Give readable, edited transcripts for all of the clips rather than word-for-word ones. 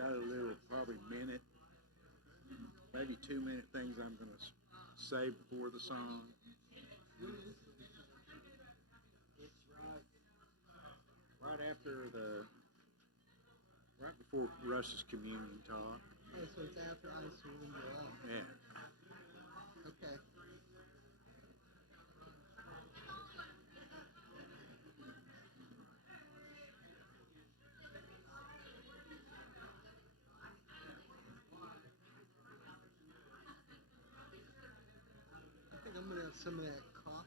got a little, probably minute, maybe 2 minute things I'm going to say before the song. It's right after right before Russ's communion talk. Oh, so it's after I surrender all. Yeah. Okay. I think I'm gonna have some of that coffee.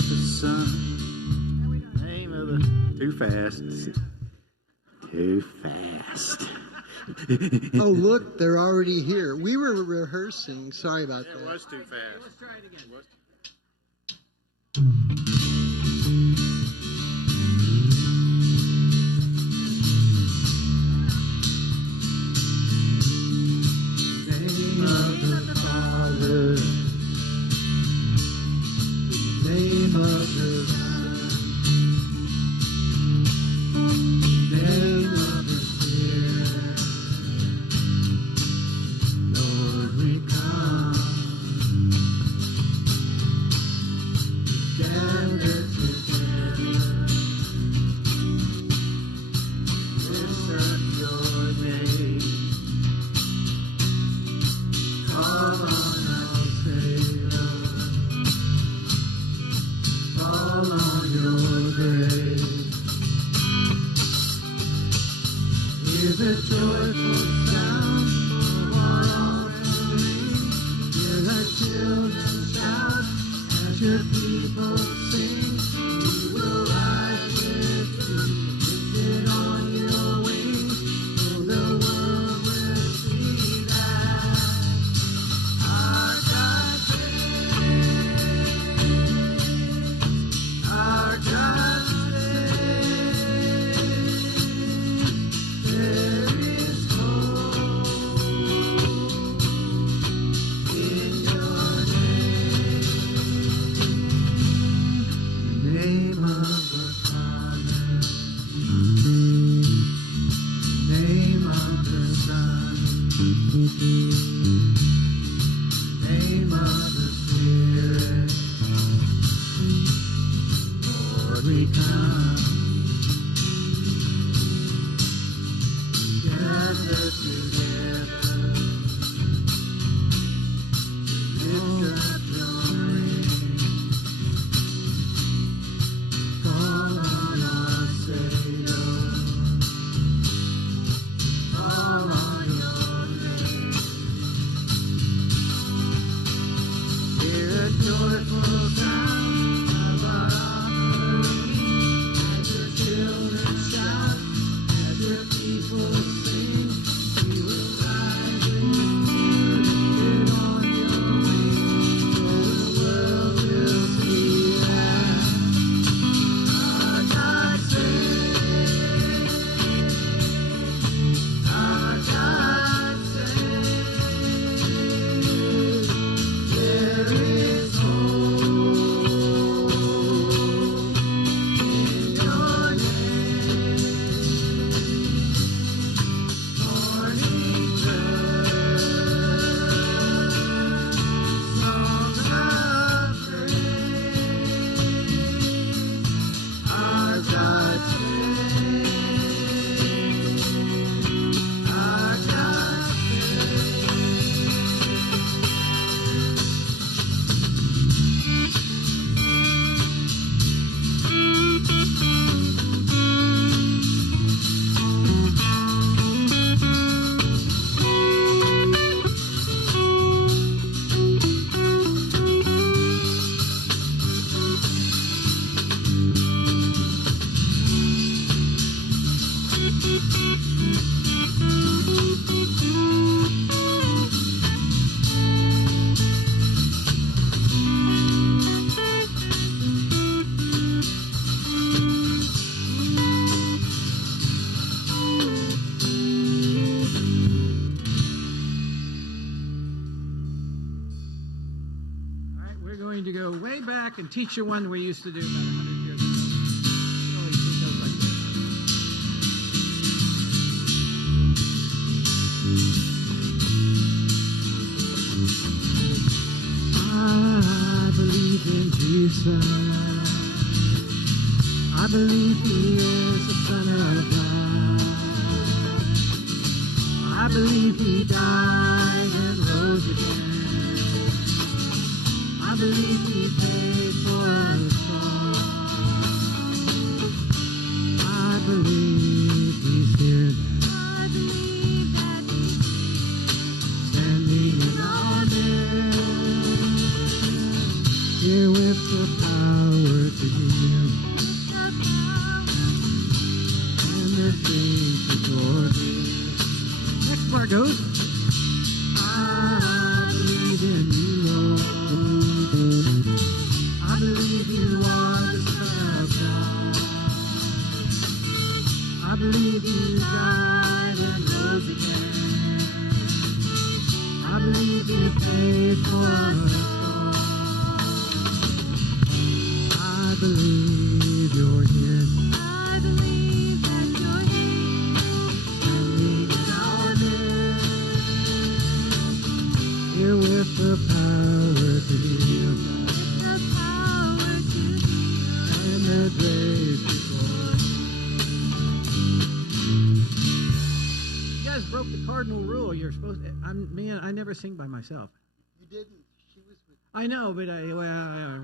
of the sun. Name of the... Too fast. Too fast. Oh, look, they're already here. We were rehearsing. Sorry about that. It was too fast. Let's try it again. Name of the Father, the name of the Son, name of the Spirit. Lord, we come, gathered together, lift up your name, call on our Savior, fall on your grace, with a joyful sound of our offering, hear the children shout as your people sing. We will rise with you, lifted on your wings, so the world will see that our God saves, our God saves. There is hope in your name. The name of the Father, the name of the Son, name of the Spirit. Lord, we come, gathered together, lift up your name, call on our Savior, call on your name. Hear a joyful sound of our offering, as your children shout, as your people sing. We will rise with you, lifted on your wings, so the world will see that our God saves, our God saves. There is hope in your name. Morning prayer, songs of praise. Our God saves, our God All right, we're going to go way back and teach you one we used to do about 100 years ago. Really, it goes like this. I believe in Jesus. I believe He is the Son of God. I believe He died and rose again. I believe He paid for us all. I believe He's here now, standing in our midst, here with the power it goes. I believe in you, Lord. I believe you are the Son of God. I believe you died and rose again. I believe you paid for us all. I believe you're here. I believe that you're here. Standing in our midst. Here with the power to heal. The power to heal. And the grace to glory. You guys broke the cardinal rule. You're supposed to, I never sing by myself. You didn't. She was with I know, but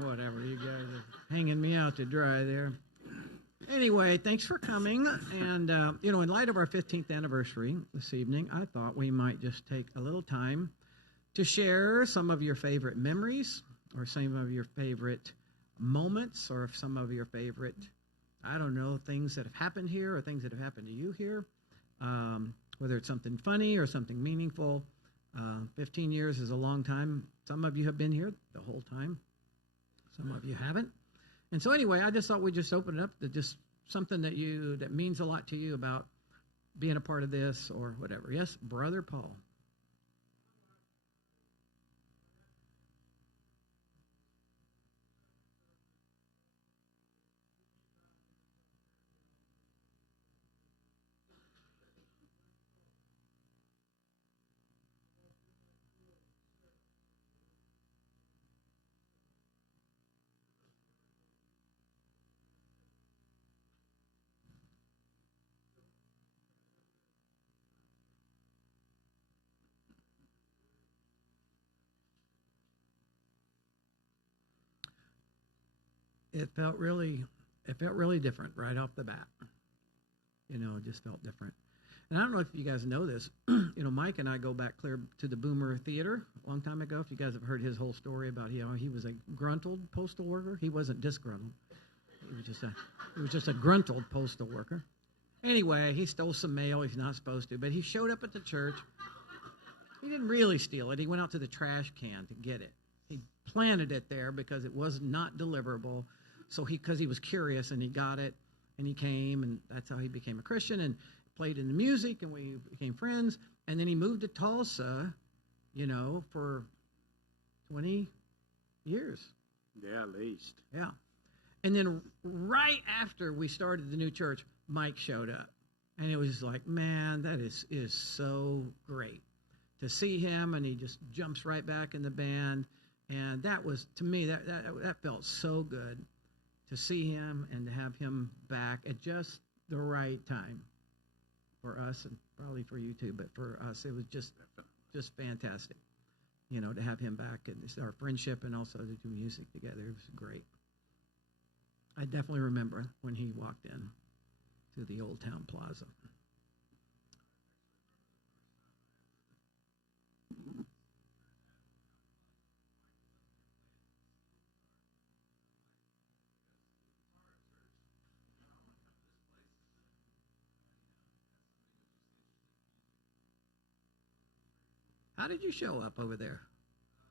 whatever. You guys are hanging me out to dry there. Anyway, thanks for coming. And, in light of our 15th anniversary this evening, I thought we might just take a little time to share some of your favorite memories or some of your favorite moments or some of your favorite, things that have happened here or things that have happened to you here, whether it's something funny or something meaningful. 15 years is a long time. Some of you have been here the whole time. Some of you haven't. And so anyway, I just thought we'd just open it up to just something that means a lot to you about being a part of this or whatever. Yes, Brother Paul. It felt really different right off the bat. It just felt different. And I don't know if you guys know this. Mike and I go back clear to the Boomer Theater a long time ago. If you guys have heard his whole story about he was a gruntled postal worker. He wasn't disgruntled. He was just a gruntled postal worker. Anyway, he stole some mail he's not supposed to, but he showed up at the church. He didn't really steal it. He went out to the trash can to get it. He planted it there because it was not deliverable. So because he was curious and he got it and he came, and that's how he became a Christian and played in the music, and we became friends. And then he moved to Tulsa, for 20 years. Yeah, at least. Yeah. And then right after we started the new church, Mike showed up. And it was like, man, that is so great to see him. And he just jumps right back in the band. And that was, to me, that felt so good to see him and to have him back at just the right time for us, and probably for you too, but for us, it was just fantastic, to have him back and our friendship and also to do music together. It was great. I definitely remember when he walked in to the Old Town Plaza. How did you show up over there?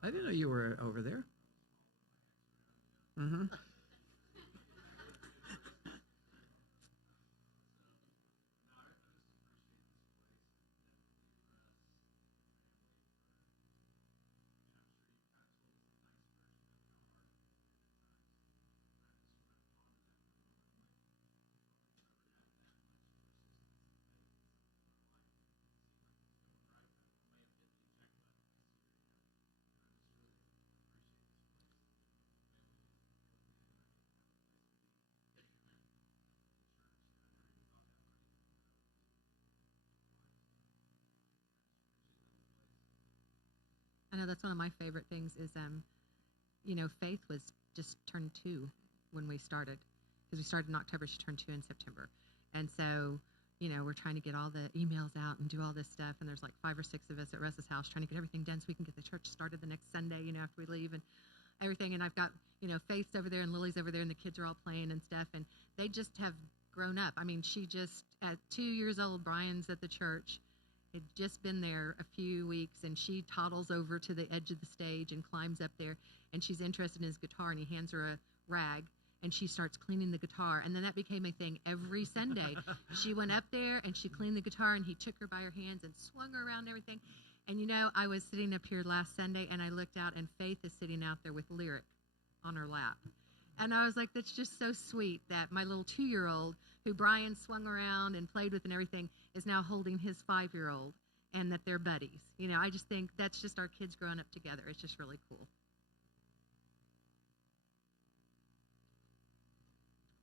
I didn't know you were over there. Mm-hmm. I know that's one of my favorite things is, Faith was just turned 2 when we started. Because we started in October, she turned 2 in September. And so, we're trying to get all the emails out and do all this stuff. And there's like 5 or 6 of us at Russ's house trying to get everything done so we can get the church started the next Sunday, after we leave and everything. And I've got, Faith's over there and Lily's over there and the kids are all playing and stuff. And they just have grown up. I mean, she just, at 2 years old, Brian's at the church. had just been there a few weeks, and she toddles over to the edge of the stage and climbs up there, and she's interested in his guitar, and he hands her a rag, and she starts cleaning the guitar. And then that became a thing every Sunday. She went up there, and she cleaned the guitar, and he took her by her hands and swung her around and everything. And, you know, I was sitting up here last Sunday, and I looked out, and Faith is sitting out there with Lyric on her lap. And I was like, that's just so sweet that my little 2-year-old, who Brian swung around and played with and everything, is now holding his 5-year-old, and that they're buddies. You know, I just think that's just our kids growing up together. It's just really cool.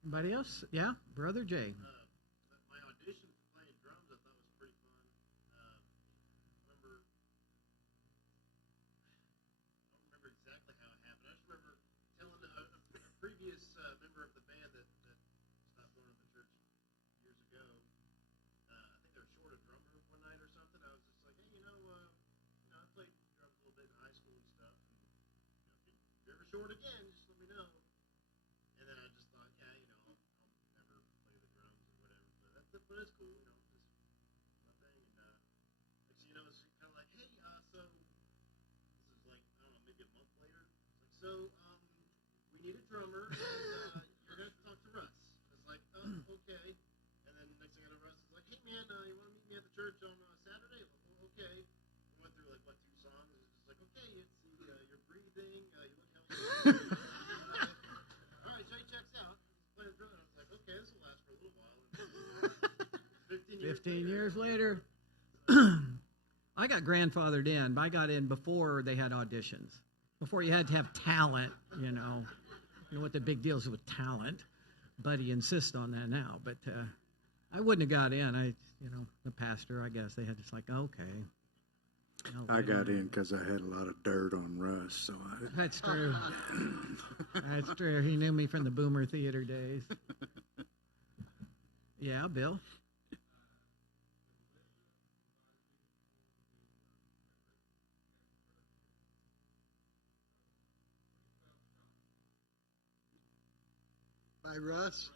Anybody else? Yeah, Brother Jay. My audition for playing drums, I thought was pretty fun. I don't remember exactly how it happened. I just remember telling a previous member of the band that stopped going to the church years ago. I think they were short a drummer one night or something. I was just like, hey, I played drums a little bit in high school and stuff. And, if you're ever short again, just let me know. And then I just thought, yeah, I'll never play the drums or whatever. But it's cool, just my thing. And next thing you know, it's kind of like, hey, so this is like, I don't know, maybe a month later. It's like, so we need a drummer, and you're gonna have to talk to Russ. It's like, oh, okay. And then next thing I know, Russ is like, hey man, you want to meet me at the church on Saturday? Well, okay. We went through like 2 songs. It's just like, okay, it's you're breathing. You look healthy. All right, so he checks out. He's playing the drum. I was like, okay, this will last for a little while. 15 years later. I got grandfathered in, but I got in before they had auditions. Before you had to have talent, You know what the big deal is with talent. Buddy insists on that now, but I wouldn't have got in. The pastor, I guess, they had just like, okay. I got in because I had a lot of dirt on Russ, so That's true. That's true. He knew me from the Boomer Theater days. Yeah, Bill? By Russ.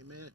Amen.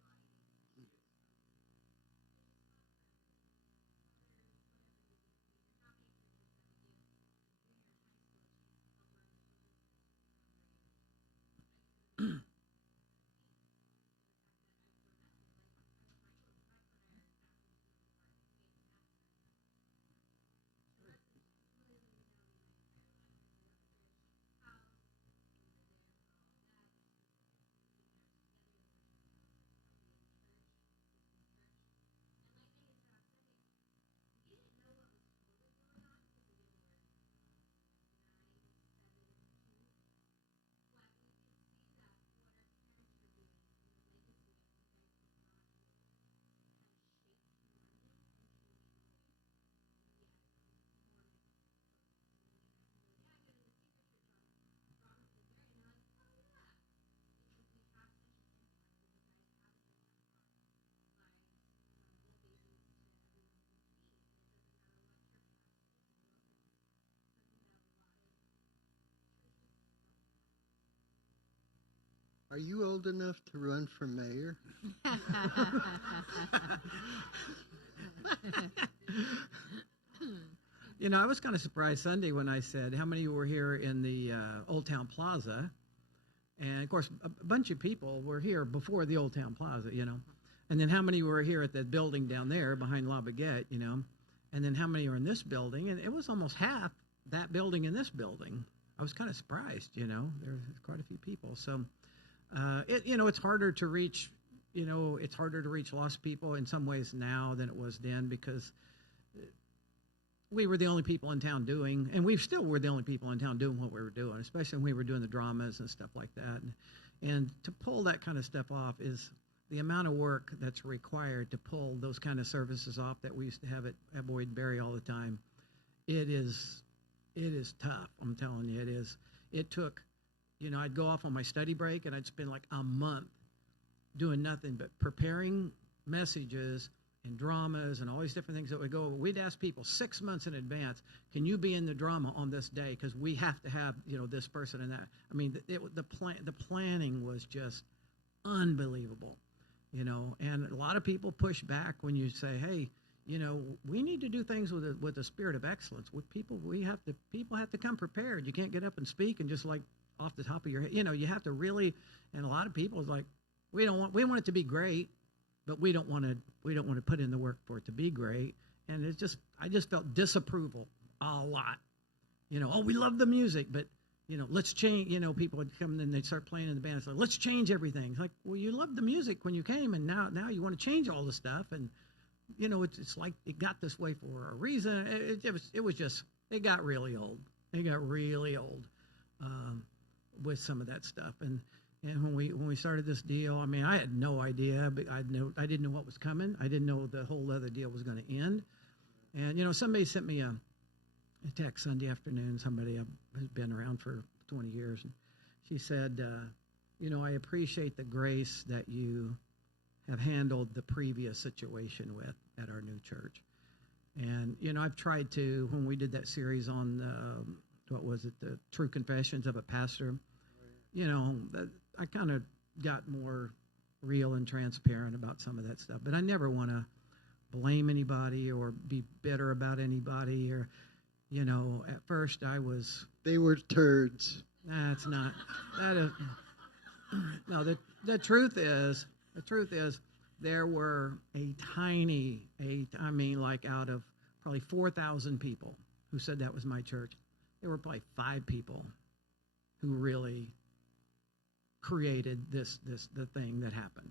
Are you old enough to run for mayor? You know, I was kind of surprised Sunday when I said, how many of you were here in the Old Town Plaza? And, of course, a bunch of people were here before the Old Town Plaza, you know. And then how many were here at that building down there behind La Baguette, you know. And then how many are in this building? And it was almost half that building in this building. I was kind of surprised, you know. There's quite a few people. So, you know, it's harder to reach, you know, it's harder to reach lost people in some ways now than it was then because we were the only people in town doing, and we still were the only people in town doing what we were doing, especially when we were doing the dramas and stuff like that. And to pull that kind of stuff off is the amount of work that's required to pull those kind of services off that we used to have at Boyd Berry all the time. It is tough. I'm telling you, it is. It took, you know, I'd go off on my study break and I'd spend like a month doing nothing but preparing messages and dramas and all these different things that would go over. We'd ask people 6 months in advance, can you be in the drama on this day? Because we have to have, you know, this person and that. I mean, the planning was just unbelievable, you know. And a lot of people push back when you say, hey, you know, we need to do things with a spirit of excellence. With people, people have to come prepared. You can't get up and speak and just like off the top of your head. You know, you have to really. And a lot of people is like, we want it to be great, but we don't want to put in the work for it to be great. And I just felt disapproval a lot. You know, oh, we love the music, but you know, let's change. You know, people would come and they'd start playing in the band. It's like, let's change everything. It's like, well, you loved the music when you came, and now you want to change all the stuff. And you know, it's like it got this way for a reason. It got really old. It got really old with some of that stuff. And when we started this deal, I mean, I had no idea, but I didn't know what was coming. I didn't know the whole other deal was going to end. And you know, somebody sent me a text Sunday afternoon. Somebody has been around for 20 years, and she said, you know, I appreciate the grace that you have handled the previous situation with at our new church. And you know, I've tried to, when we did that series on what was it, the True Confessions of a Pastor, you know, I kind of got more real and transparent about some of that stuff. But I never want to blame anybody or be bitter about anybody. Or, you know, at first They were turds. That's not. That is. No, the truth is, there were like out of probably 4,000 people who said that was my church, there were probably 5 people who really created the thing that happened.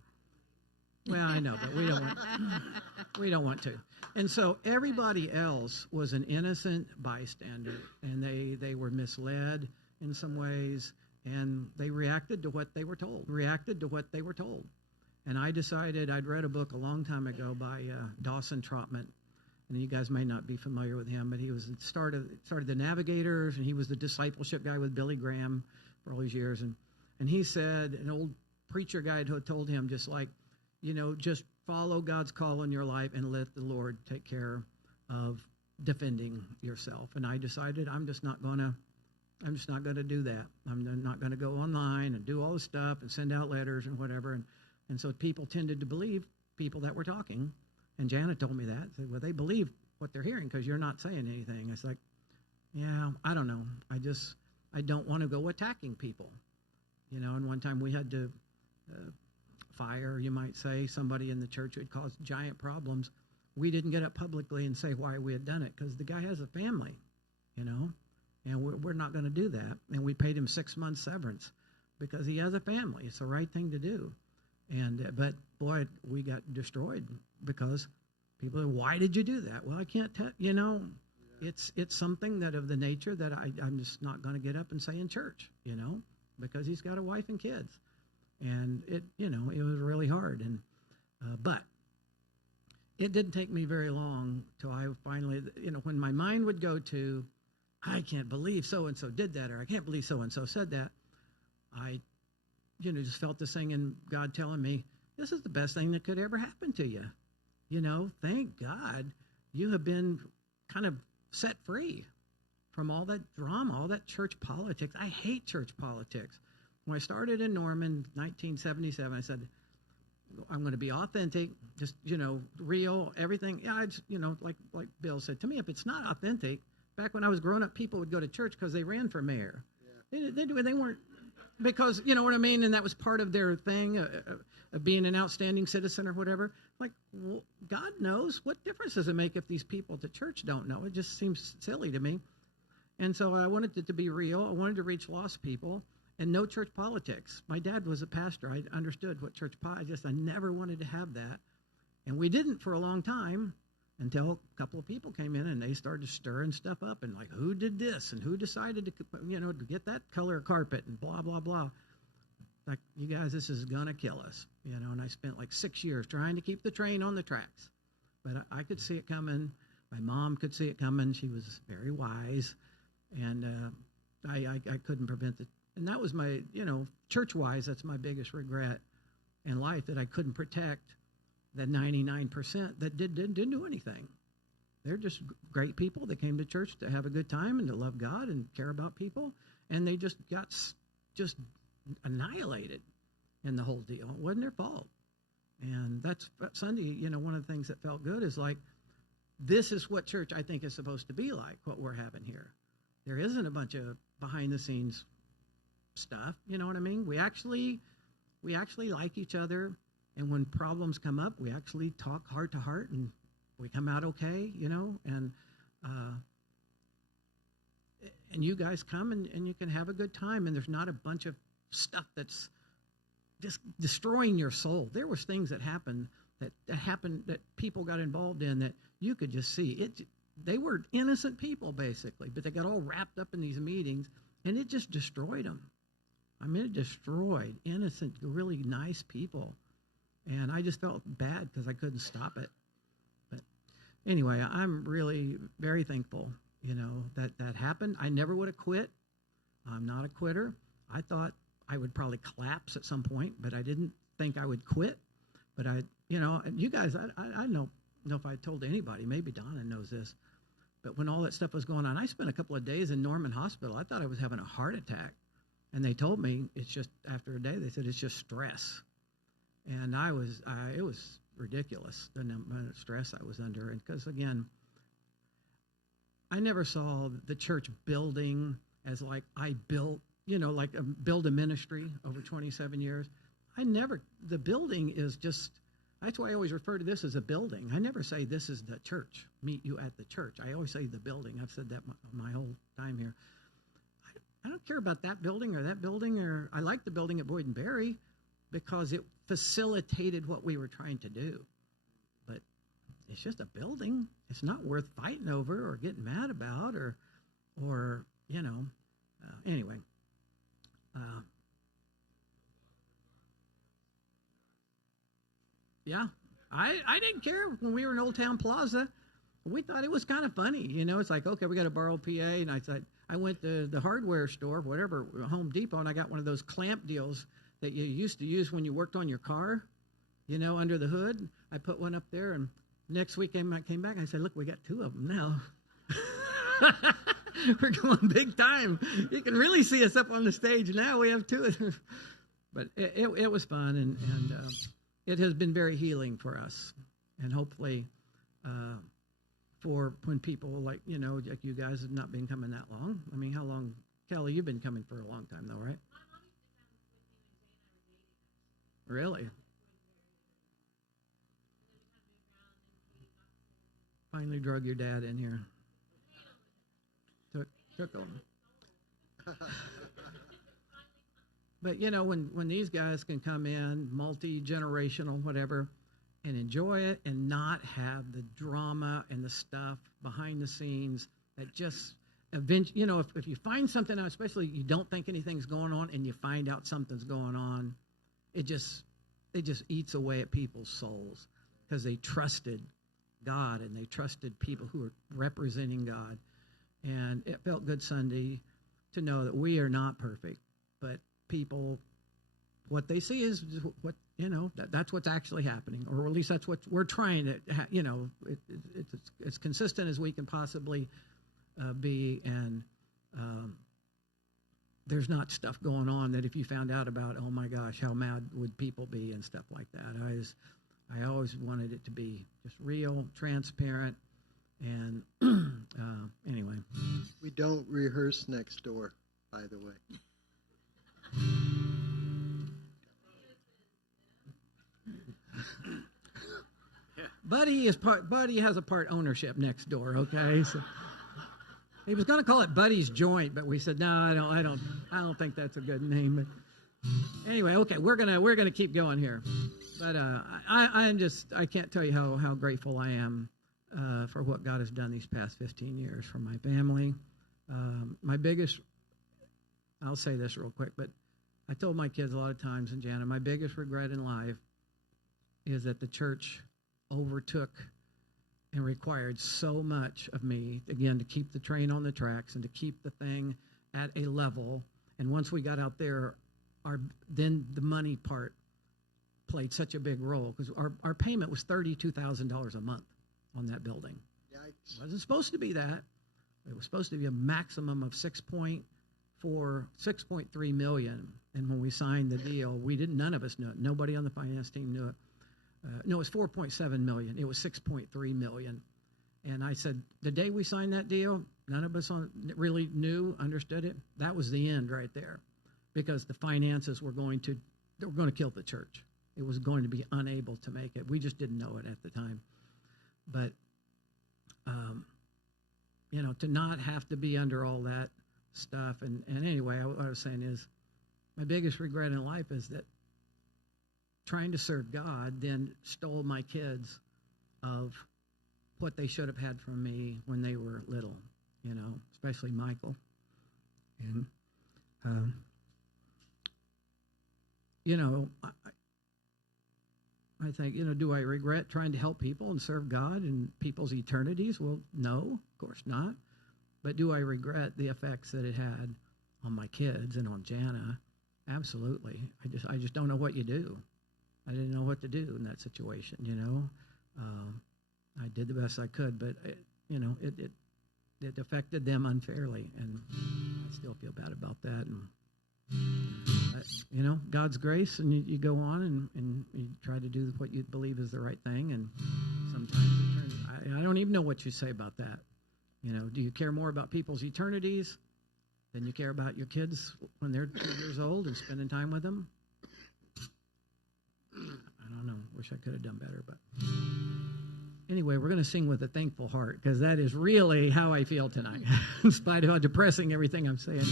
Well, I know, but we don't want to. And so everybody else was an innocent bystander, and they were misled in some ways, and they reacted to what they were told. And I decided, I'd read a book a long time ago by Dawson Trotman, and you guys may not be familiar with him, but he was started the Navigators, and he was the discipleship guy with Billy Graham for all these years. And he said, an old preacher guy had told him, just like, you know, just follow God's call in your life and let the Lord take care of defending yourself. And I decided I'm just not going to do that. I'm not going to go online and do all the stuff and send out letters and whatever. And so people tended to believe people that were talking. And Janet told me that. Said, well, they believe what they're hearing because you're not saying anything. It's like, yeah, I don't know. I don't want to go attacking people. You know, and one time we had to fire, you might say, somebody in the church who had caused giant problems. We didn't get up publicly and say why we had done it because the guy has a family, you know, and we're not going to do that. And we paid him 6 months severance because he has a family. It's the right thing to do. And but boy, we got destroyed because people said, why did you do that? Well, I can't tell, you know, it's something that of the nature that I'm just not going to get up and say in church, you know, because he's got a wife and kids. And it, you know, it was really hard. And but it didn't take me very long till I finally, you know, when my mind would go to, I can't believe so-and-so did that, or I can't believe so-and-so said that, I, you know, just felt this thing in God telling me, this is the best thing that could ever happen to you. You know, thank God you have been kind of set free from all that drama, all that church politics. I hate church politics. When I started in Norman, 1977, I said, I'm going to be authentic, just, you know, real, everything. Yeah, you know, like Bill said, to me, if it's not authentic, back when I was growing up, people would go to church because they ran for mayor. They weren't, because, you know what I mean? And that was part of their thing, of being an outstanding citizen or whatever. Like, well, God knows. What difference does it make if these people at the church don't know? It just seems silly to me. And so I wanted it to be real. I wanted to reach lost people, and no church politics. My dad was a pastor. I understood what church politics. I never wanted to have that. And we didn't for a long time, until a couple of people came in and they started stirring stuff up, and like, who did this and who decided to, to get that color carpet and blah, blah, blah. Like, you guys, this is going to kill us, and I spent like 6 years trying to keep the train on the tracks. But I could see it coming. My mom could see it coming. She was very wise, and I couldn't prevent it. And that was my, church-wise, that's my biggest regret in life, that I couldn't protect the 99% that didn't do anything. They're just great people that came to church to have a good time and to love God and care about people, and they just got just annihilated in the whole deal. It wasn't their fault. And that's Sunday, one of the things that felt good is like, this is what church I think is supposed to be like, what we're having here. There isn't a bunch of behind-the-scenes stuff, you know what I mean? We actually like each other. And when problems come up, we actually talk heart to heart, and we come out okay, and you guys come and you can have a good time, and there's not a bunch of stuff that's just destroying your soul. There was things that happened that people got involved in that you could just see. They were innocent people, basically, but they got all wrapped up in these meetings, and it just destroyed them. I mean, it destroyed innocent, really nice people. And I just felt bad because I couldn't stop it. But anyway, I'm really very thankful, that happened. I never would have quit. I'm not a quitter. I thought I would probably collapse at some point, but I didn't think I would quit. But you guys, I don't know if I told anybody. Maybe Donna knows this. But when all that stuff was going on, I spent a couple of days in Norman Hospital. I thought I was having a heart attack. And they told me it's just, after a day, they said it's just stress. And it was ridiculous, the amount of stress I was under. And because, again, I never saw the church building as like I built, build a ministry over 27 years. The building is just, that's why I always refer to this as a building. I never say this is the church, meet you at the church. I always say the building. I've said that my whole time here. I don't care about that building, or I like the building at Boyd and Berry, because it facilitated what we were trying to do. But it's just a building. It's not worth fighting over or getting mad about anyway. Yeah, I didn't care when we were in Old Town Plaza. We thought it was kind of funny. It's like, okay, we got to borrow PA. And I went to the hardware store, whatever, Home Depot, and I got one of those clamp deals that you used to use when you worked on your car, under the hood. I put one up there, and next week I came back and I said, look, we got two of them now. We're going big time. You can really see us up on the stage now. We have two of them. But it was fun, and it has been very healing for us. And hopefully for when people like you guys have not been coming that long. I mean, how long? Kelly, you've been coming for a long time though, right? Really? Finally drug your dad in here. Took him. But when these guys can come in, multi-generational, whatever, and enjoy it and not have the drama and the stuff behind the scenes that just eventually, if you find something out, especially you don't think anything's going on and you find out something's going on, it just eats away at people's souls because they trusted God and they trusted people who were representing God. And it felt good Sunday to know that we are not perfect, but people, what they see is what, that's what's actually happening, or at least that's what we're trying to, it's as consistent as we can possibly be. And there's not stuff going on that if you found out about, oh my gosh, how mad would people be and stuff like that. I always wanted it to be just real, transparent, And anyway, We don't rehearse next door, by the way. Buddy has a part ownership next door. Okay, so he was going to call it Buddy's Joint, but we said no, I don't think that's a good name. But anyway, okay, we're gonna keep going here. But I can't tell you how grateful I am for what God has done these past 15 years for my family. I'll say this real quick, but I told my kids a lot of times, and Jana, my biggest regret in life is that the church overtook and required so much of me, again, to keep the train on the tracks and to keep the thing at a level. And once we got out there, then the money part played such a big role, because our payment was $32,000 a month on that building. Yikes. It wasn't supposed to be that. It was supposed to be a maximum of 6.3 million. And when we signed the deal, none of us knew it. Nobody on the finance team knew it. No, it was 4.7 million. It was 6.3 million. And I said, the day we signed that deal, none of us really understood it. That was the end right there, because the finances were going to kill the church. It was going to be unable to make it. We just didn't know it at the time. But, to not have to be under all that stuff. And anyway, what I was saying is, my biggest regret in life is that trying to serve God then stole my kids of what they should have had from me when they were little, especially Michael. And, I think, do I regret trying to help people and serve God and people's eternities? Well, no, of course not. But do I regret the effects that it had on my kids and on Jana? Absolutely. I just don't know what you do. I didn't know what to do in that situation, I did the best I could, but, it affected them unfairly, and I still feel bad about that. And, God's grace, and you go on and you try to do what you believe is the right thing, and sometimes it turns, I don't even know what you say about that. Do you care more about people's eternities than you care about your kids when they're 2 years old and spending time with them? I don't know. Wish I could have done better, but anyway, we're going to sing with a thankful heart, because that is really how I feel tonight, in spite of how depressing everything I'm saying.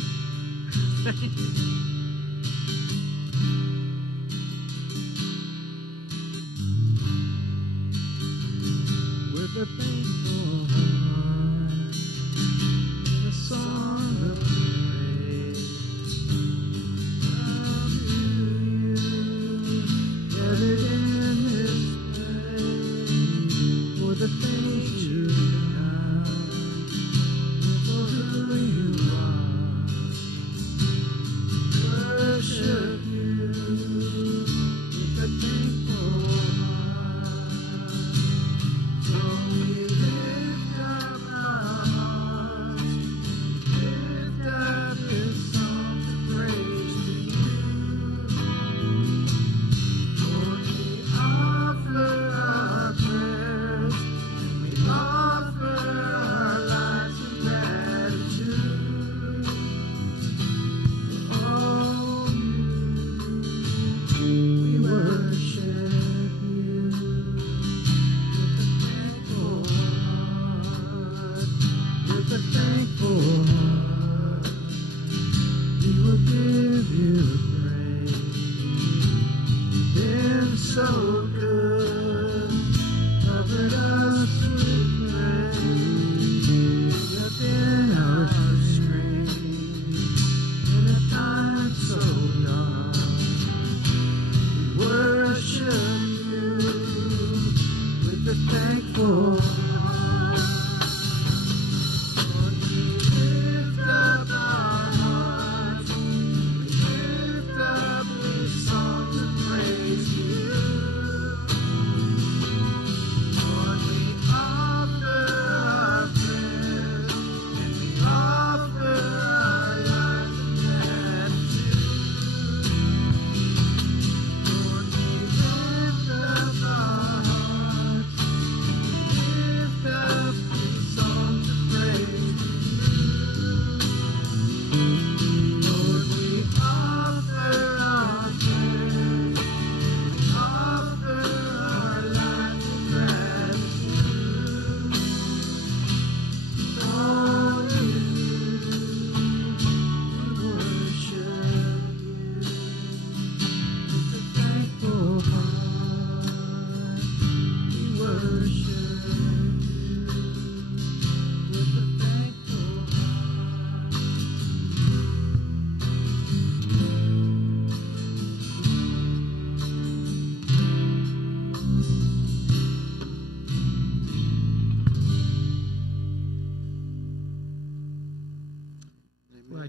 With a thankful heart, and a song of praise, gathered in this place, for the things you've done, and for who you are. Worship you with a thankful heart. So we lift up our hearts, lift up this song to praise to you. Lord, we offer our prayers, and we offer our lives in gratitude. Oh, we worship you with a thankful heart. We will give you praise. You've been so good, covered us with grace. You have been our strength in a time so dark. We worship you with a thankful heart. Lord, we lift up our hearts, we lift up this song to praise you. Lord, we offer our prayers, and we offer our lives in gratitude. Lord, we lift up our hearts, we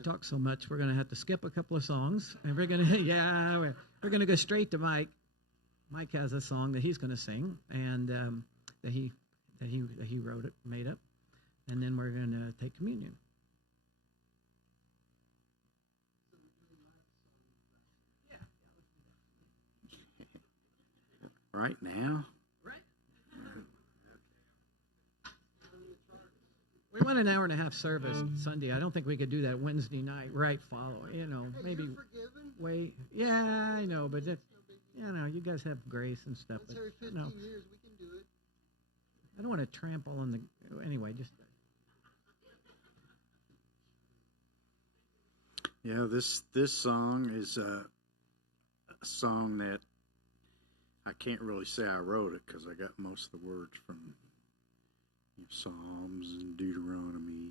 talk so much, we're going to have to skip a couple of songs, and we're going to, we're going to go straight to Mike. Mike has a song that he's going to sing, and that he wrote it, made up, and then we're going to take communion. Right now? We went an hour and a half service Sunday. I don't think we could do that Wednesday night right following. Maybe wait. Yeah, I know, but you guys have grace and stuff. Once every 15 years, we can do it. I don't want to trample on the. Anyway, just. Yeah, this song is a song that I can't really say I wrote it because I got most of the words from Psalms and Deuteronomy.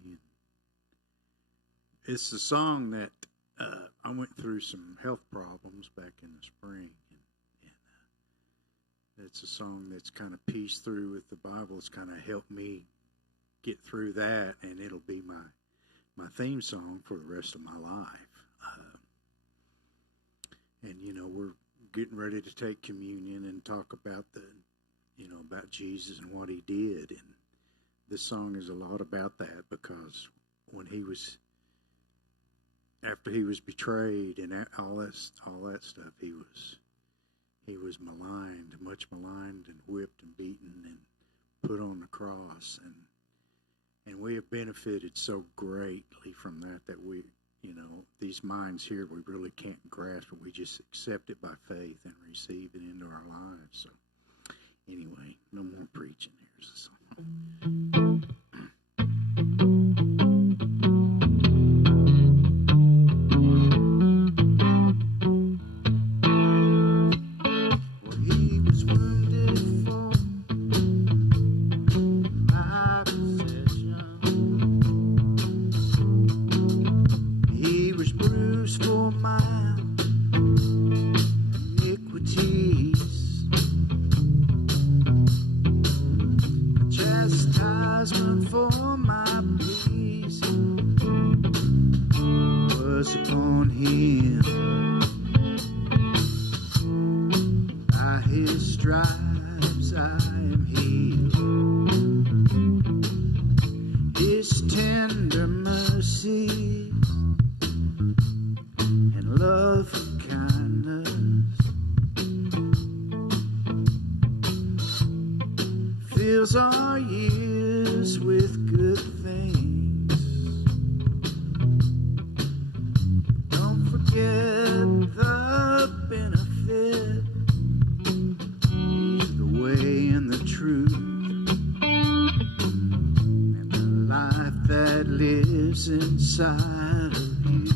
It's the song that I went through some health problems back in the spring, and it's a song that's kind of pieced through with the Bible. It's kind of helped me get through that, and it'll be my theme song for the rest of my life. And we're getting ready to take communion and talk about about Jesus and what he did, and this song is a lot about that, because when after he was betrayed and all that stuff, he was maligned, much maligned, and whipped and beaten and put on the cross, and we have benefited so greatly from that we, these minds here, we really can't grasp it. We just accept it by faith and receive it into our lives. So anyway, no more preaching. Here's the song. Inside of you,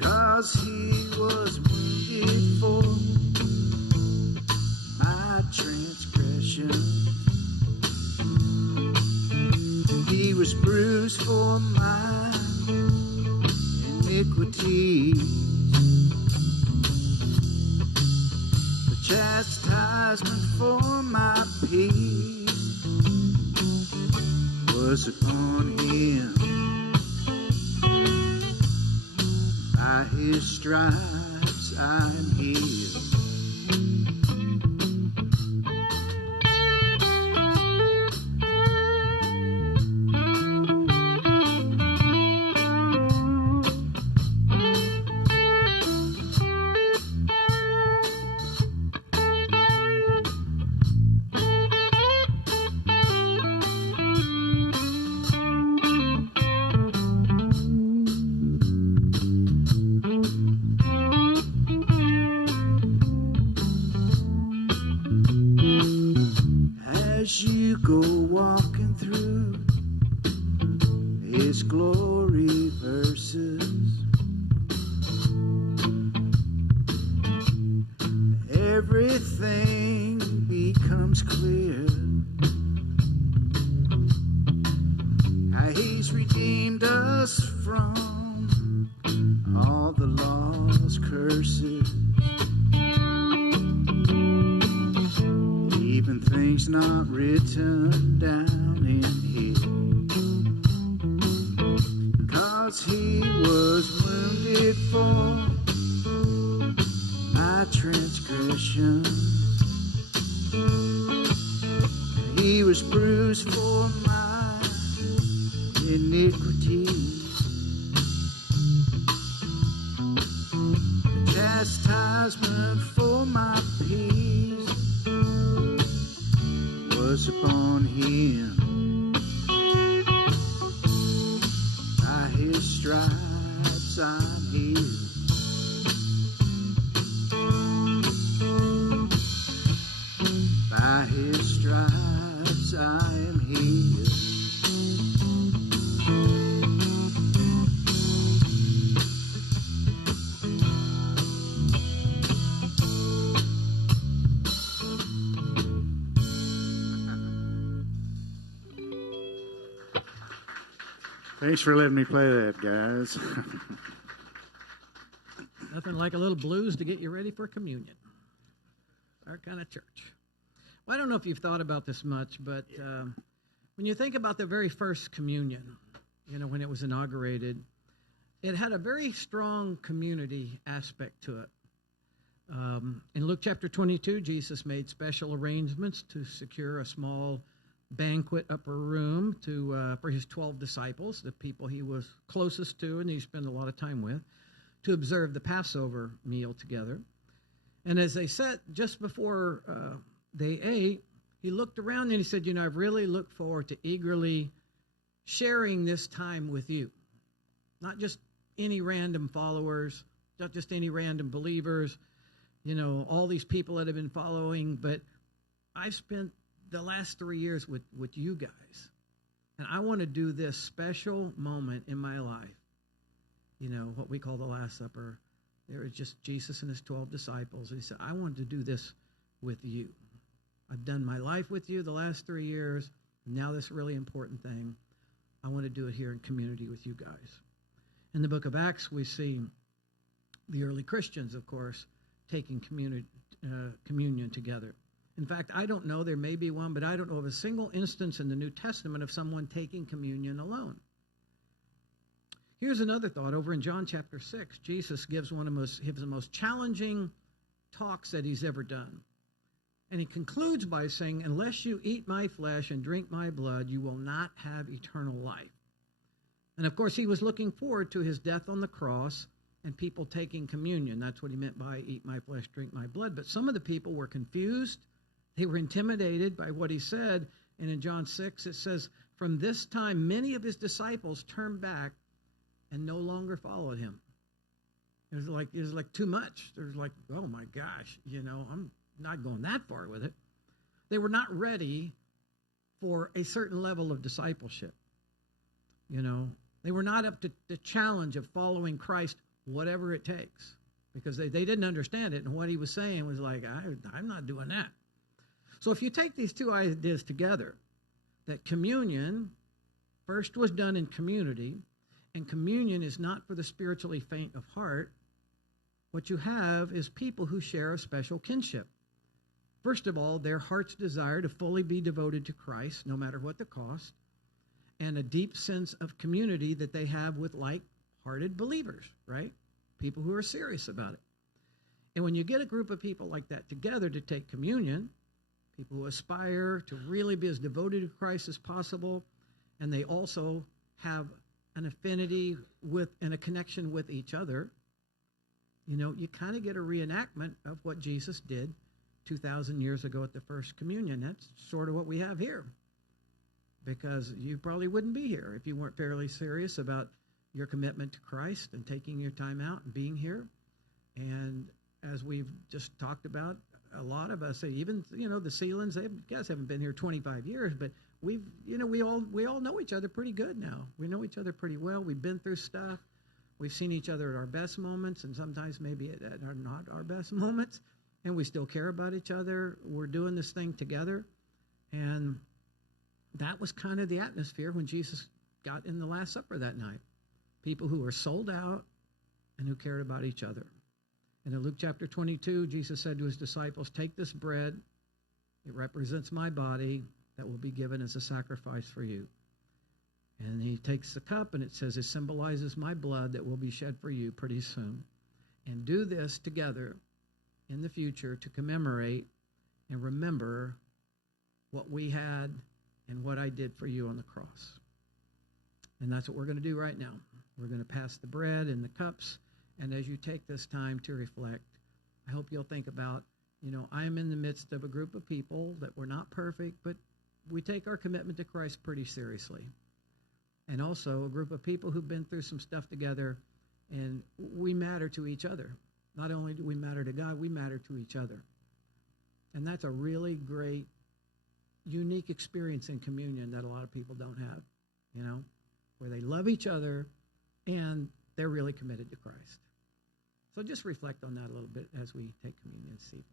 'cause he was wounded for my transgression, he was bruised for my iniquities, the chastisement for my peace was upon him. By his stripes I'm healed. Not written down in here. for my transgression. He was bruised for my iniquity. The chastisement for my peace was upon him. By his stripes I'm healed. By his stripes I am healed. Thanks for letting me play that, guys. Nothing like a little blues to get you ready for communion. Our kind of church. Well, I don't know if you've thought about this much, but when you think about the very first communion, when it was inaugurated, it had a very strong community aspect to it. In Luke chapter 22, Jesus made special arrangements to secure a small banquet upper room for his 12 disciples, the people he was closest to and he spent a lot of time with, to observe the Passover meal together. And as they sat just before they ate, he looked around and he said, I've really looked forward to eagerly sharing this time with you. Not just any random followers, not just any random believers, all these people that have been following, but I've spent the last 3 years with you guys. And I want to do this special moment in my life, what we call the Last Supper. There was just Jesus and his 12 disciples. And he said, I wanted to do this with you. I've done my life with you the last 3 years. Now this really important thing, I want to do it here in community with you guys. In the book of Acts, we see the early Christians, of course, taking communion together. In fact, I don't know, there may be one, but I don't know of a single instance in the New Testament of someone taking communion alone. Here's another thought. Over in John chapter 6, Jesus gives one of the most challenging talks that he's ever done. And he concludes by saying, unless you eat my flesh and drink my blood, you will not have eternal life. And of course, he was looking forward to his death on the cross and people taking communion. That's what he meant by eat my flesh, drink my blood. But some of the people were confused. They were intimidated by what he said. And in John 6, it says, from this time, many of his disciples turned back and no longer followed him. It was like too much. There was like, oh my gosh, I'm not going that far with it. They were not ready for a certain level of discipleship. They were not up to the challenge of following Christ, whatever it takes, because they didn't understand it. And what he was saying was like, I'm not doing that. So if you take these two ideas together, that communion first was done in community, and communion is not for the spiritually faint of heart, what you have is people who share a special kinship. First of all, their heart's desire to fully be devoted to Christ, no matter what the cost, and a deep sense of community that they have with like-hearted believers, right? People who are serious about it. And when you get a group of people like that together to take communion, people who aspire to really be as devoted to Christ as possible, and they also have an affinity with and a connection with each other, you kind of get a reenactment of what Jesus did 2,000 years ago at the first communion. That's sort of what we have here, because you probably wouldn't be here if you weren't fairly serious about your commitment to Christ and taking your time out and being here. And as we've just talked about, a lot of us, even the Sealands, they guys haven't been here 25 years, but we all know each other pretty good now. We know each other pretty well. We've been through stuff. We've seen each other at our best moments, and sometimes maybe at our not our best moments, and we still care about each other. We're doing this thing together, and that was kind of the atmosphere when Jesus got in the Last Supper that night. People who were sold out and who cared about each other. And in Luke chapter 22, Jesus said to his disciples, take this bread. It represents my body that will be given as a sacrifice for you. And he takes the cup, and it says, it symbolizes my blood that will be shed for you pretty soon. And do this together in the future to commemorate and remember what we had and what I did for you on the cross. And that's what we're going to do right now. We're going to pass the bread and the cups. And as you take this time to reflect, I hope you'll think about, I'm in the midst of a group of people that we're not perfect, but we take our commitment to Christ pretty seriously. And also a group of people who've been through some stuff together, and we matter to each other. Not only do we matter to God, we matter to each other. And that's a really great, unique experience in communion that a lot of people don't have, where they love each other and they're really committed to Christ. So just reflect on that a little bit as we take communion, Steve.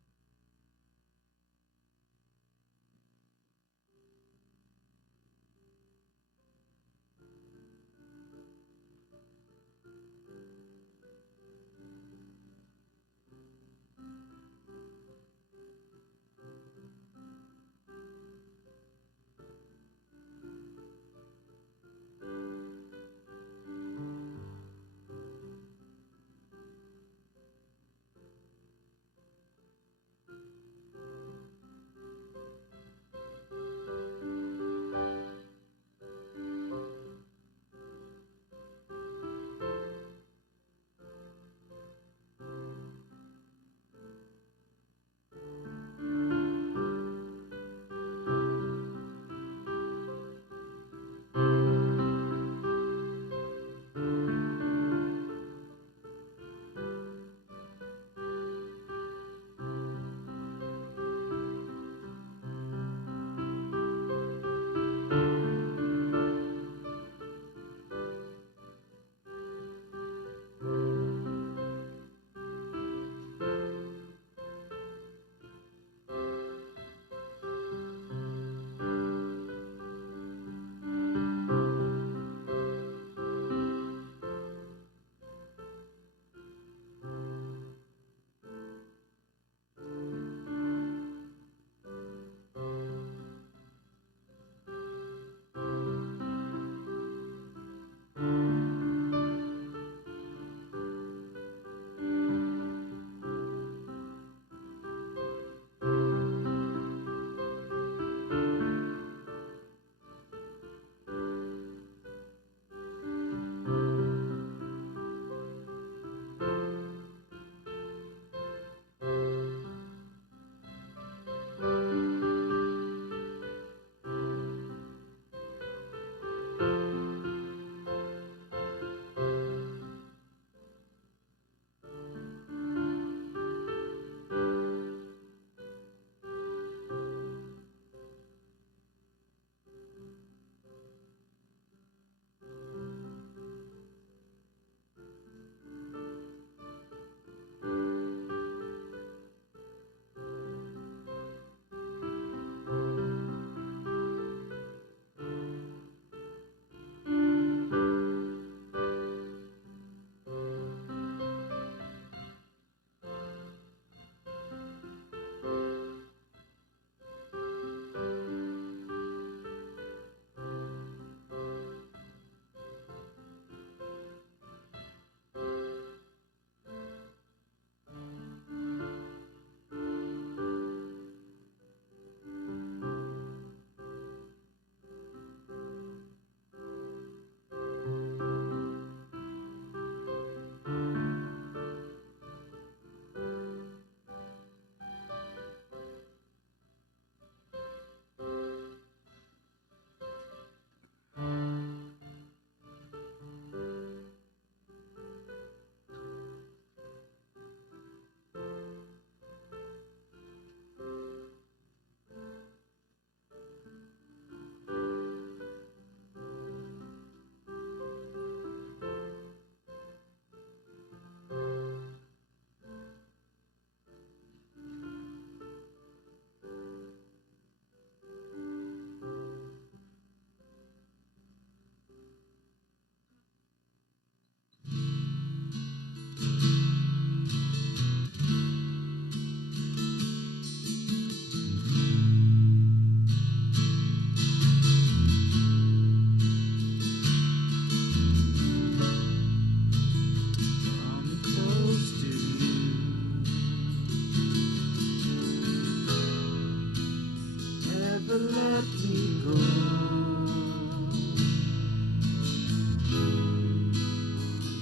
never let me go.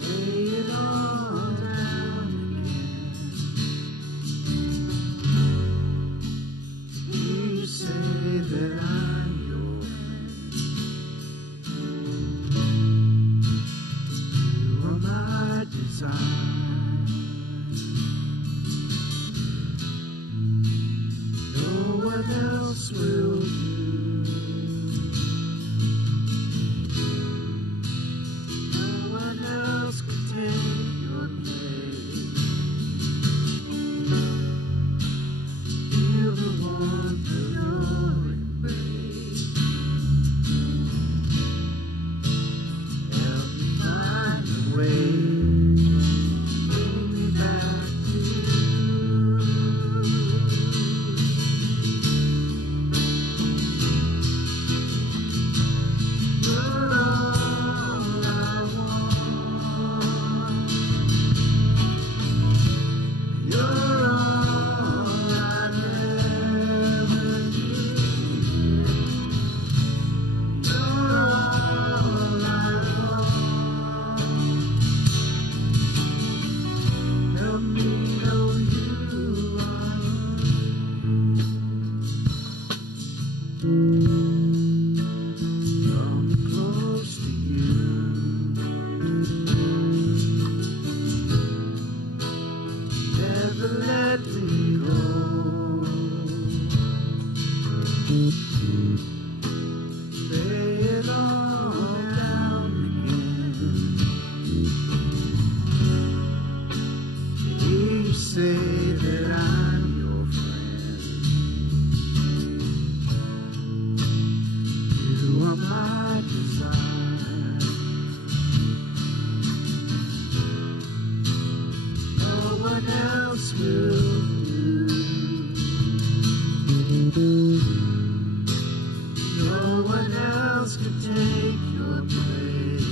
Lay it all down again. You say that I'm your friend. You are my desire. No one else will do. No one else can take your place. Feel the warmth of your embrace. Help me find a way. Bring me back to you. You're all I want. You're all I ever need. You're all I want. Help me know you come close to you. Never let me go. Lay it all down again. You say that I'm your friend. You are my desire. No one else will do. No one else can take your place.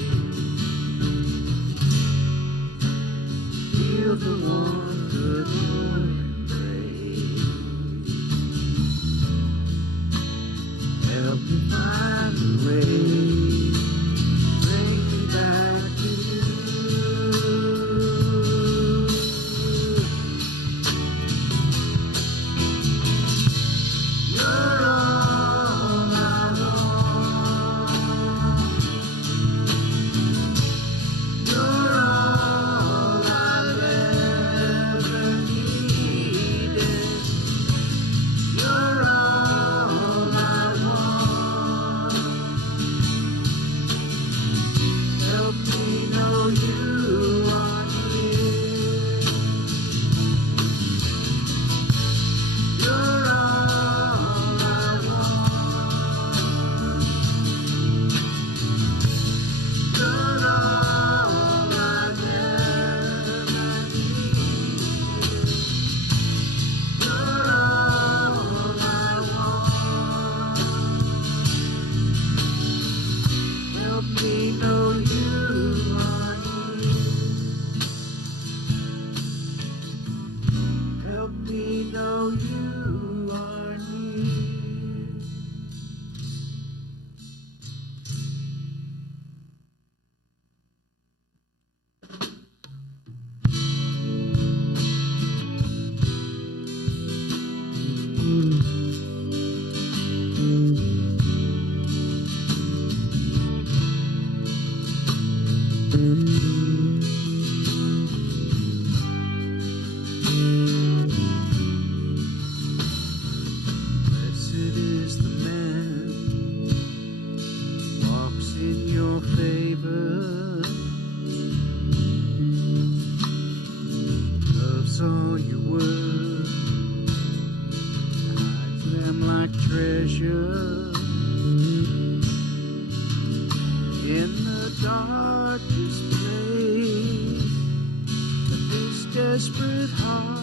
Feel the warmth of your embrace. Help me find a way. Bring me back to you. You're all I want. You're all I've ever needed. You're all I want. Help me know you are near. You're all I want. You're all I've ever needed. You're all I want. Help me know you are near. Help me know you are near. Blessed is the man walks in your favor, loves all your words, hides them like treasure in the darkest place of this desperate heart.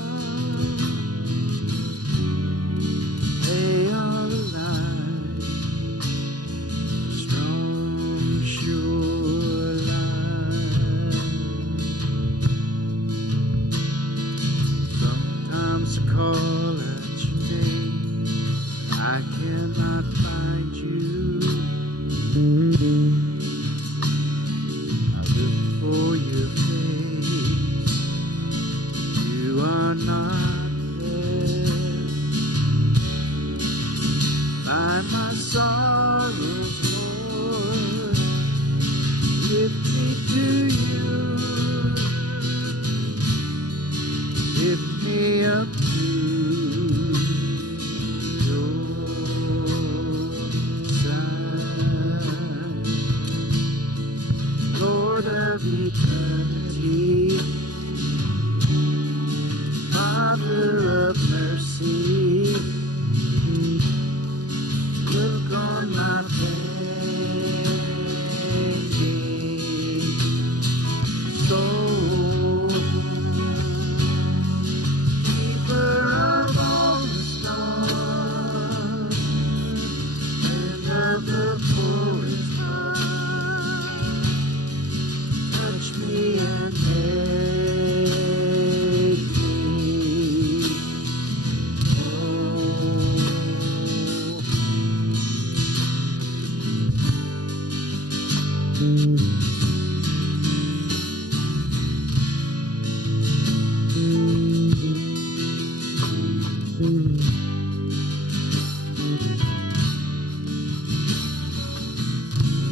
They are alive, strong, sure life. Sometimes I call out your name, I I cannot find you. I look for your face. You are not there. By my sorrows, Lord, lift me to you. Lift me up to your side. Lord of eternity, Father of mercy, look on my begging soul. Keeper of all the stars, friend of the poorest heart, touch me and make me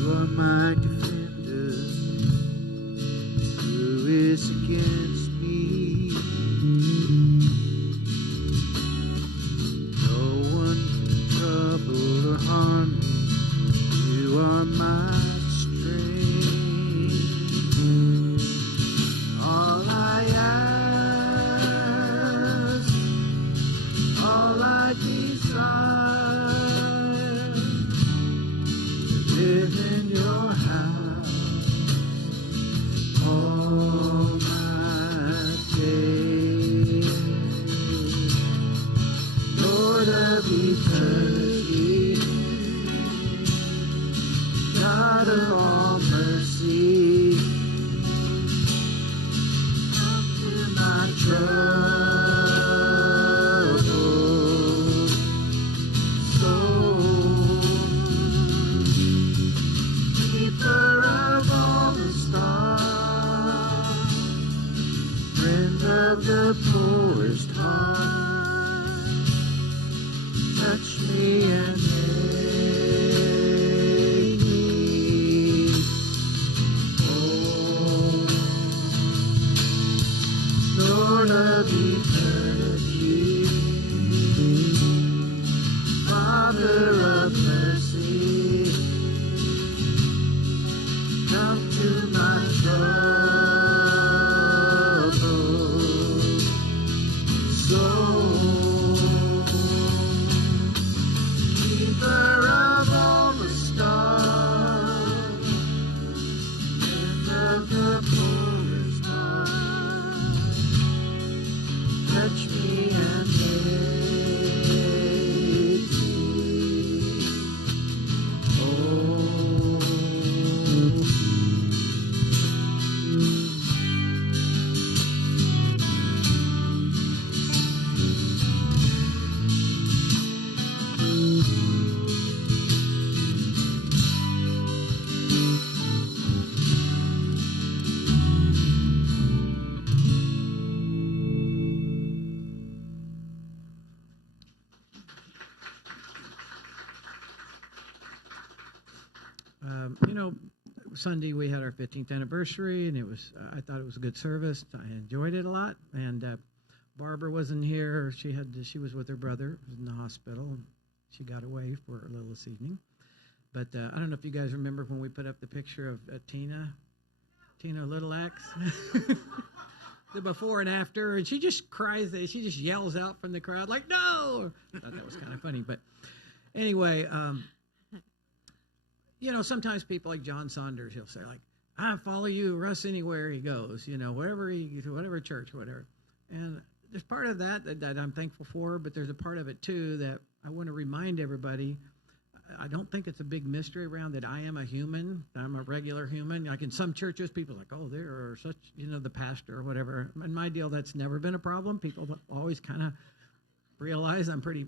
You are my defender. Who is against me? No one can trouble or harm me. You are my strength. All I ask, all I desire, to live in your house all my days. Lord of eternity, God of all mercy, come to my troubled soul. Keeper of all the stars, friend of the poorest heart, touch me and make me whole. Lord of eternity, Father of mercy, come to my troubled soul. Keeper of all the stars, friend of the poorest heart, touch me and make me whole. You know, Sunday we had our 15th anniversary, and it was I thought it was a good service. I enjoyed it a lot. And Barbara wasn't here; she was with her brother, who was in the hospital. She got away for a little this evening. But I don't know if you guys remember when we put up the picture of Tina Little Axe, the before and after, and she just cries. She just yells out from the crowd like, "No!" I thought that was kind of funny. But anyway. You know, sometimes people like John Saunders, he'll say like, "I follow you, Russ, anywhere he goes." You know, whatever church, whatever. And there's part of that I'm thankful for, but there's a part of it too that I want to remind everybody. I don't think it's a big mystery around that I am a human. I'm a regular human. Like in some churches, people are like, "Oh, there are such," the pastor or whatever. In my deal, that's never been a problem. People always kind of realize I'm pretty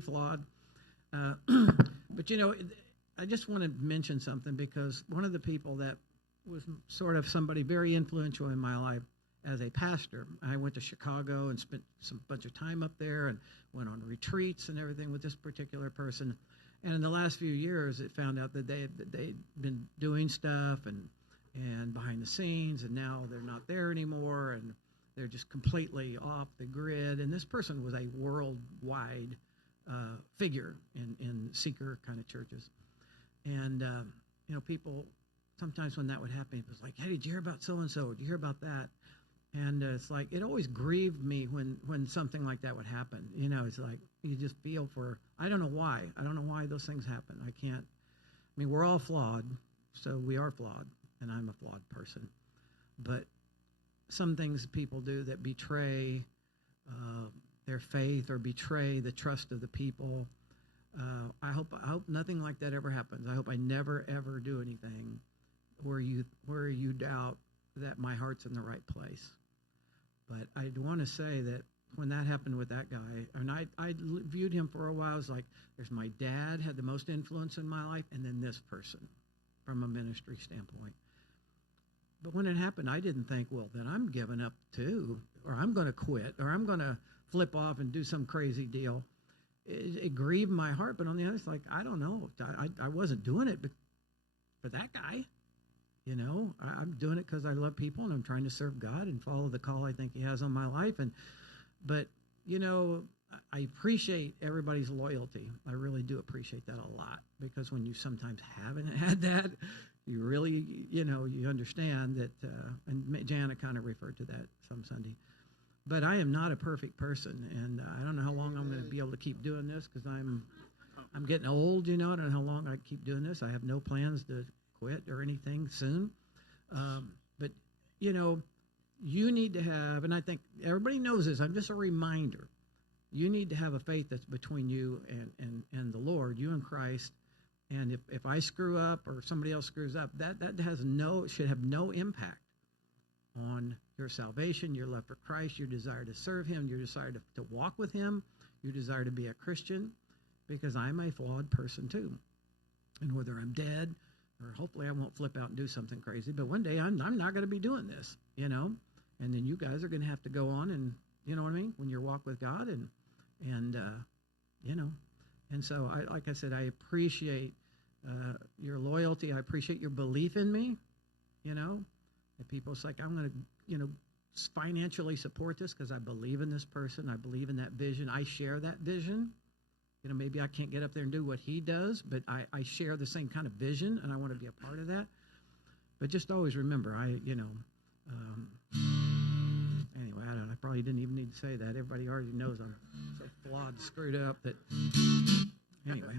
flawed. Uh, but I just want to mention something, because one of the people that was sort of somebody very influential in my life as a pastor, I went to Chicago and spent some bunch of time up there and went on retreats and everything with this particular person. And in the last few years, it found out that they'd been doing stuff and behind the scenes, and now they're not there anymore, and they're just completely off the grid. And this person was a worldwide figure in seeker kind of churches. And, people, sometimes when that would happen, it was like, hey, did you hear about so-and-so? Did you hear about that? And it's like, it always grieved me when something like that would happen. It's like, you just feel for, I don't know why. I don't know why those things happen. We're all flawed, so we are flawed, and I'm a flawed person. But some things people do that betray their faith or betray the trust of the people. I hope nothing like that ever happens. I hope I never, ever do anything where you doubt that my heart's in the right place. But I want to say that when that happened with that guy, and I viewed him for a while, I was like, there's my dad had the most influence in my life, and then this person from a ministry standpoint. But when it happened, I didn't think, well, then I'm giving up too, or I'm going to quit, or I'm going to flip off and do some crazy deal. It grieved my heart, but on the other side, I don't know. I wasn't doing it for that guy. I'm doing it because I love people and I'm trying to serve God and follow the call I think He has on my life. But I appreciate everybody's loyalty. I really do appreciate that a lot, because when you sometimes haven't had that, you really, you understand that, and Jana kind of referred to that some Sunday. But I am not a perfect person, and I don't know how long I'm going to be able to keep doing this, because I'm getting old, I don't know how long I keep doing this. I have no plans to quit or anything soon. But, you need to have, and I think everybody knows this, I'm just a reminder, you need to have a faith that's between you and the Lord, you and Christ. And if I screw up or somebody else screws up, that should have no impact on your salvation, your love for Christ, your desire to serve Him, your desire to walk with Him, your desire to be a Christian, because I'm a flawed person too. And whether I'm dead, or hopefully I won't flip out and do something crazy, but one day I'm not going to be doing this, and then you guys are going to have to go on and, you know what I mean, when you walk with God and so like I said, I appreciate your loyalty. I appreciate your belief in me, And people say, I'm going to, financially support this because I believe in this person. I believe in that vision. I share that vision. Maybe I can't get up there and do what he does, but I share the same kind of vision, and I want to be a part of that. But just always remember, anyway, I probably didn't even need to say that. Everybody already knows I'm so flawed, screwed up that, anyway.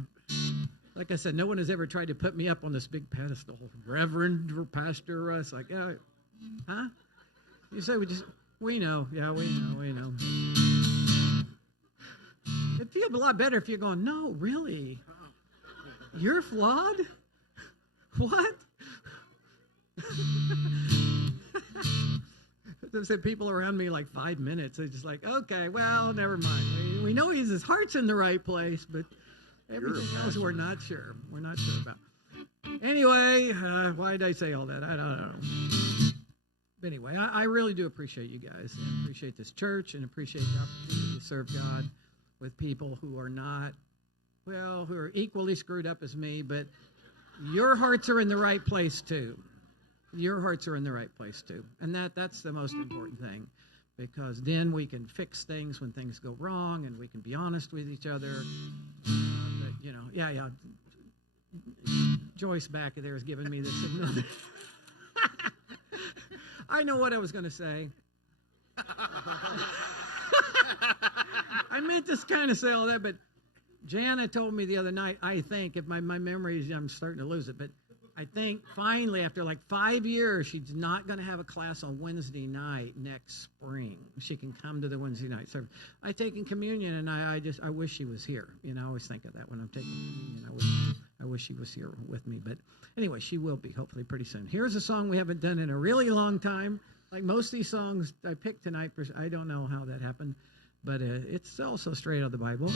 Like I said, no one has ever tried to put me up on this big pedestal. Reverend or Pastor Russ, like, huh? You say we know. Yeah, we know. It'd feel a lot better if you're going, no, really? You're flawed? What? There's people around me like 5 minutes. They're just like, okay, well, never mind. We know his heart's in the right place, but everything else we're not sure. We're not sure about. Anyway, why did I say all that? I don't know. But anyway, I really do appreciate you guys, and appreciate this church, and appreciate the opportunity to serve God with people who are not, who are equally screwed up as me, but your hearts are in the right place too. Your hearts are in the right place too. And that's the most important thing, because then we can fix things when things go wrong, and we can be honest with each other. Yeah. Joyce back there is giving me the signal. I know what I was going to say. I meant to kind of say all that, but Jana told me the other night, I think, if my memory is, I'm starting to lose it, but I think finally, after like 5 years, she's not going to have a class on Wednesday night next spring. She can come to the Wednesday night service. I've taken communion, and I wish she was here. I always think of that when I'm taking communion. I wish she was here with me. But anyway, she will be, hopefully pretty soon. Here's a song we haven't done in a really long time. Like most of these songs I picked tonight, I don't know how that happened, but it's also straight out of the Bible.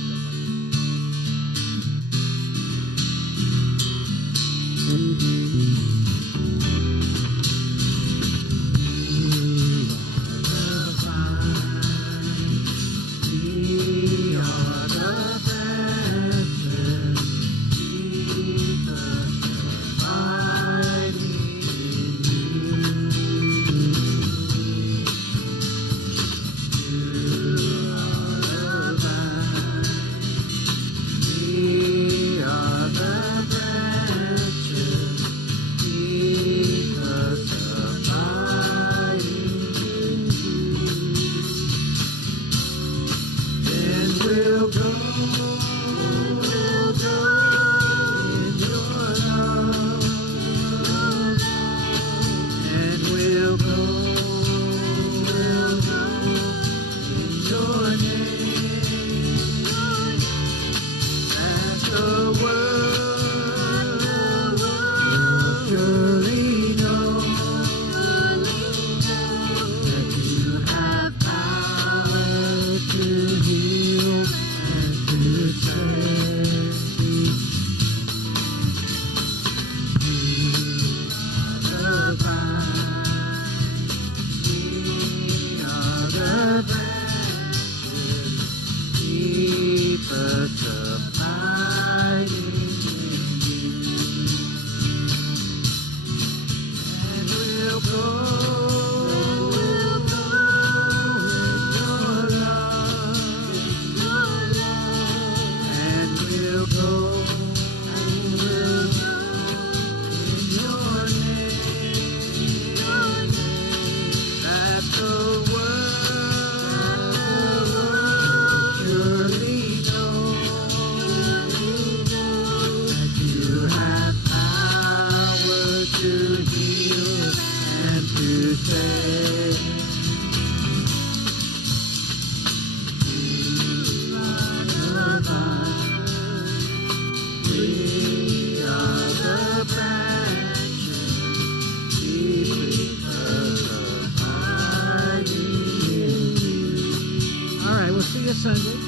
Sunday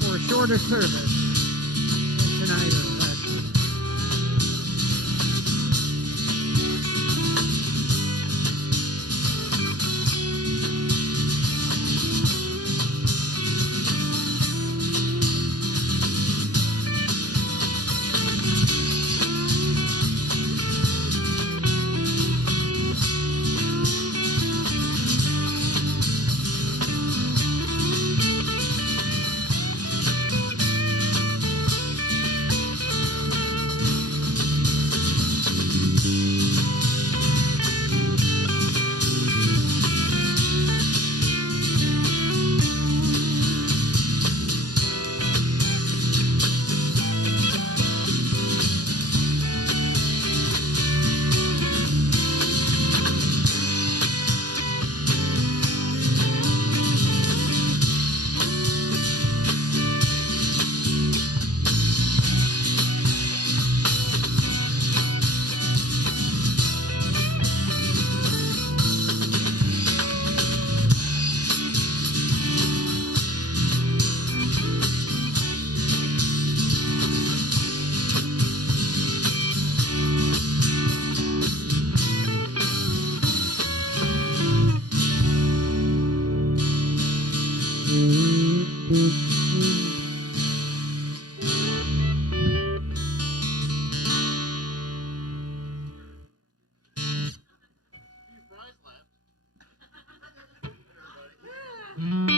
for a shorter service tonight and last week. Fries left. Everybody.